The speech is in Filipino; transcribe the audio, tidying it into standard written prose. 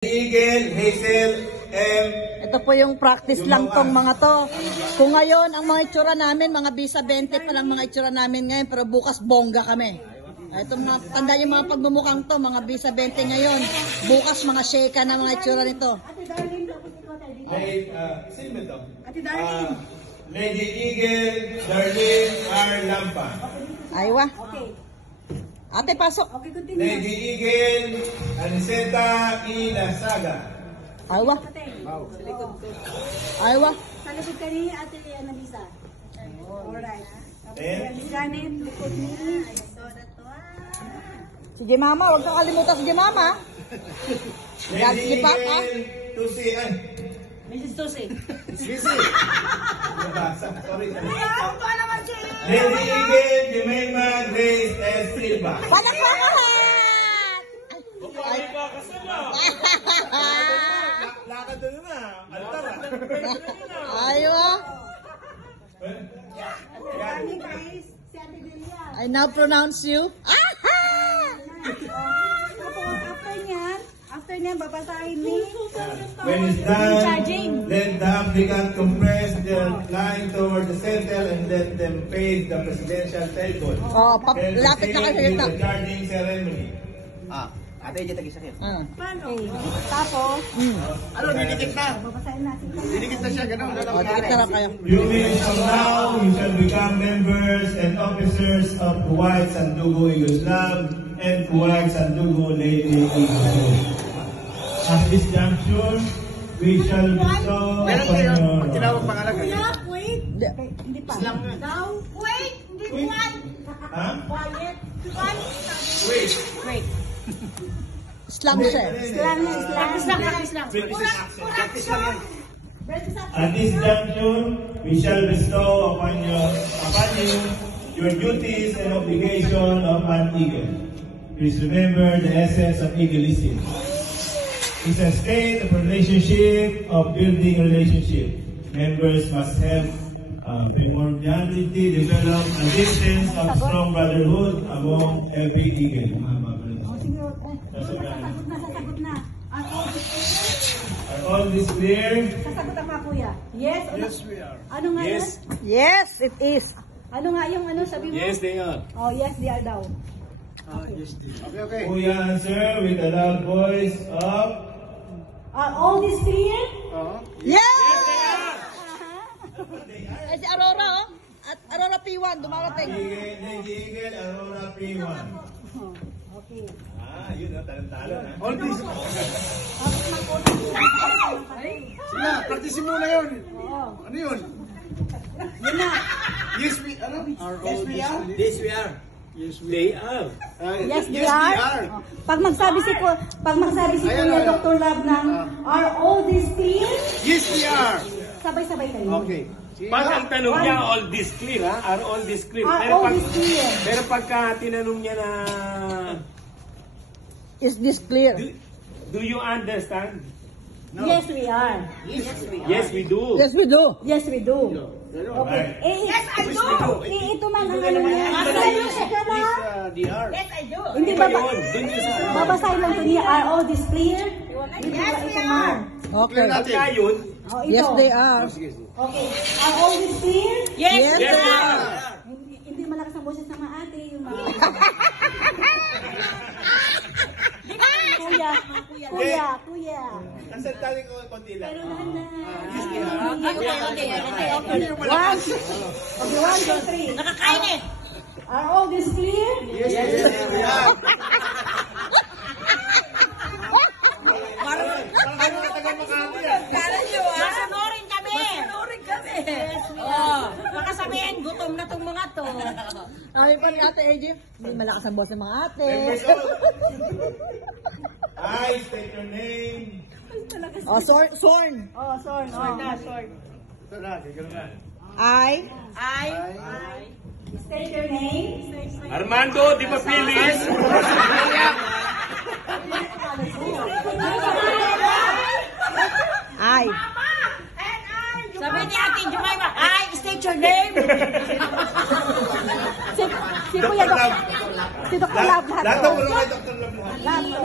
Eagle, Hazel, Ito po yung practice lang tong mga to. Kung ngayon, ang mga itsura namin, mga Bisa 20 pa lang mga itsura namin ngayon, pero bukas bongga kami. Ito mga, tanda yung mga pagmumukhang to, mga Bisa 20 ngayon. Bukas mga sheka na mga itsura nito. sino ba ito? Lady Eagle, Darlene R. Lampa. Aywa. Ate, pasok. Lady Eagle, Aniseta E. Lasaga. Aywa. Aywa. Sa likod ka ni Ate Annalisa. Alright. Janet, likod ni. Sige mama, huwag kang kalimutan. Sige mama. Lady Sige pa. Eagle, Tusi. Mrs. Susi. Sisi. Nabasa. Sorry. Ayaw pa naman si... Lady Eagle, Jemima Grace S. Silva. Palakpakan! Ay. Lakad doon na. Altara. Aywa. Ate Grace, si Ate Delia. I now pronounce you. Aha! After niyan, babasahin ni... When it's done, let the applicant compress their line toward the center and let them face the presidential table. Oh, lapit na kayo sa gitna. The charging ceremony. Ate, hindi tagi-sakit. Paano? Tapos, Ano, didikit na? babasahin natin. Didikit na siya, gano'n. Oh, dikit na lang kayo. Few minutes from now, you shall become members and officers of Kuwait Sandugo Yugoslav and Kuwait Sandugo Lady Eagle. At this juncture, we shall bestow Meron upon kayo, your... pag tinawag pangalan kayo. Kuya, wait. Hindi. Hindi pa. Daw, wait. Hindi one. Ha? Quiet. One. Wait. Wait. Slang siya. Islam. At this juncture, we shall bestow upon you your duties and obligation of an eagle. Please remember the essence of eagleism. It's a state of relationship, of building relationship. Members must have primordiality, develop a sense of strong brotherhood among every eagle. Sasagot na. Are all this clear? Sasagot ang mga kuya. Yes. Yes, we are. Ano nga Yes. yun? Yes, it is. Ano nga yung ano sabi mo? Yes, they are. Oh, yes, they are daw. Yes, they are. Okay, okay. Kuya answer with a loud voice of... Are all these clear? Yes! Eh, si Aurora, oh. At Aurora P1, dumarating. Lady Eagle, Aurora P1. Oh, okay. Yun na, talentalo na. All this. Sila, practice muna yun. Oo. Ano yun? Yun na. Yes, we are. Yes, we are. Yes, we are. Yes, we They are. Yes, they are. Oh. Pag magsabi si Kuya Dr. Love ng are all these clear? Yes, we are. Sabay-sabay kayo. Okay. Pag ang tanong niya, all this clear, ha? Are all this clear? Are all these clear? Pero pagka tinanong niya na, Is this clear? do you understand? No. Yes, we are. Yes, we do. Yes, we do. Yes, we do. Okay. Yes, I do. Ito man ang ano niya. They are. Hindi ba ba? Dun yun sa Babasahin lang ito niya. Are all these clear? Yes, we are. Okay. pagka yun, Oh, ito. Yes, they are. Okay. Are all these clear? Yes, yes, we are. Hindi malakas ang boses ng mga ate. Yung mga... Kuya. Nasaan tayo ko konti lang? Pero na. One. Okay, 1, 2, 3. Nakakain eh. Are all this clear? Yes, we are. Masunurin kami. Oh, baka sabihin, gutom na tong mga to. Sabi pa ni Ate AJ, hindi malakas ang boss ng mga ate. Members all. I state your name. Oh, Sorn. Oh, sorry. Ito na, gano'n na. I. State your name. Armando, di ba Phyllis? I. Sabi ni Ate Jemima, state your name. Si Kuya Dok. Si Dr. Love. Lahat ng mga Dr. Love lahat.